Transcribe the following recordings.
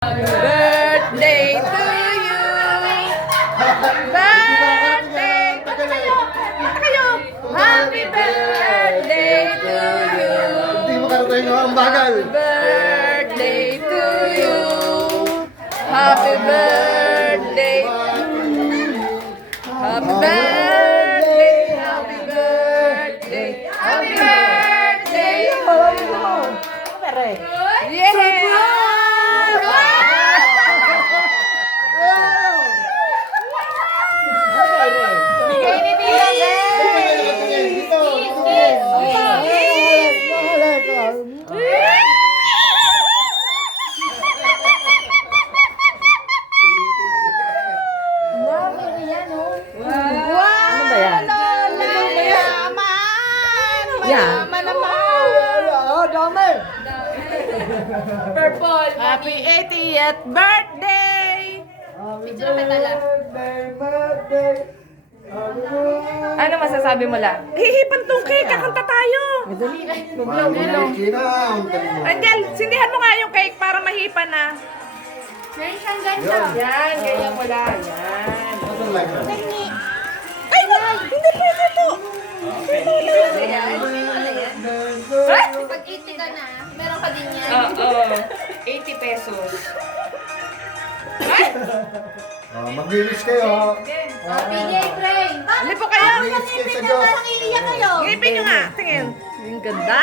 Birthday to you. Birthday. Punta kayo. Happy birthday to you. Hindi mo karatayin ang bagal. Birthday to you. Happy birthday. Happy birthday. Happy birthday. Happy birthday. Yeah. Bigay ni Ano ba yan? Mayaman naman. Dami! Purple. Happy 80th birthday. Picture na birthday. Ano masasabi mo lang? Hihipan tong cake, kakanta tayo. Angel, sindihan mo nga yung cake para mahipan na. Yan, ganyan mo lang. Yan. Ay, hindi pwede to. Pag 80 ka na, meron ka din yan. Oo, 80 pesos. Mag-wish kayo. PJ, pray. Hindi po kayo. Mag-wish kayo sa Diyos. Iiyak kayo. Ngipin nyo nga. Tingin. Ang ganda.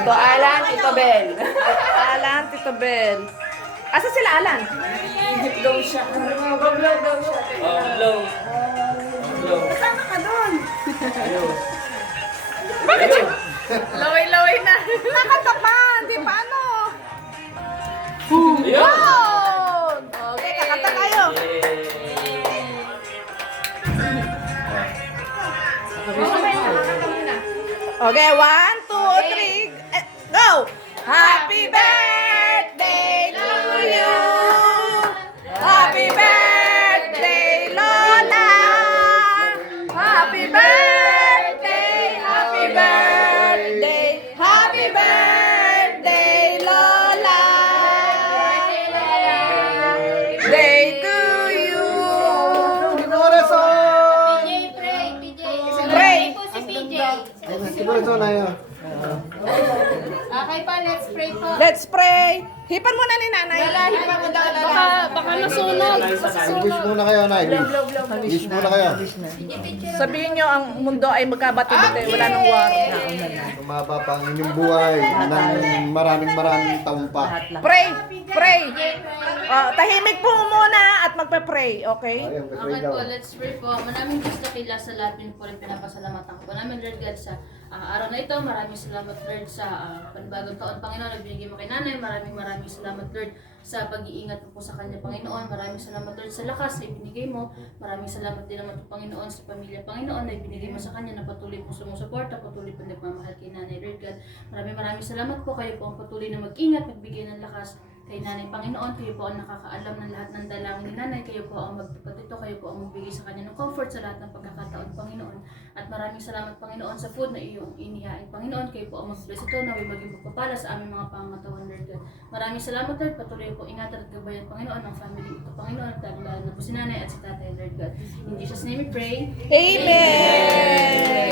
Ito Alan, Tito Bel. Alan, Tito Bel. Asa sila Alan? Hihip daw siya. Mag-blow daw siya. Blow. Kasama ka doon. Bakit siya? Laway-laway na. Nakatapan. Di pa ano. Wow! Okay, kakanta tayo. Okay, 1, 2, 3, go! Happy birthday to you! Happy birthday, Lola! Happy birthday! Happy birthday! Happy birthday, Lola! Day to you! Corazon! PJ, pray. PJ. Pray. Po si PJ. Si Corazon na yun. Okay pa, let's pray po. Let's pray! Hipan muna ni nanay. Hipan mo daw, baka masunog. Wish muna kayo, Nay. Wish muna kayo. Sabihin nyo ang mundo ay magkabati-bati. Wala nang war. Tumaba pa ang inyong buhay ng maraming taon pa. Pray! Pray! Tahimik po muna at magpe-pray. Okay? Ayun, Okay po, let's pray po. Maraming Diyos dakila sa lahat din po rin pinapasalamatan ko. Maraming Lord God sa araw na ito. Maraming salamat Lord sa panibagong taon, Panginoon, na binigay mo kay nanay. Maraming salamat Lord sa pag-iingat po sa kanya, Panginoon. Maraming salamat Lord sa lakas na ibinigay mo. Maraming salamat din naman po, Panginoon, sa pamilya, Panginoon, na ibinigay mo sa kanya na patuloy po sumusuporta, patuloy po nagmamahal kay nanay, Lord God. Maraming salamat po. Kayo po ang patuloy na mag-ingat, magbigay ng lakas kay nanay, Panginoon. Kayo po ang nakakaalam ng lahat ng dalangin ni nanay. Kayo po ang magtupad ito. Kayo po ang magbigay sa kanya ng comfort sa lahat ng pagkakataon, Panginoon. At maraming salamat, Panginoon, sa food na iyong inihain, Panginoon. Kayo po ang mag-bless ito na may maging pagpapala sa aming mga pangatawan, Lord God. Maraming salamat, Lord. Patuloy po ingatan at gabayan, Panginoon, ng family ito, Panginoon. At lalo na po si nanay at si tatay, Lord God. In Jesus' name we pray. Amen!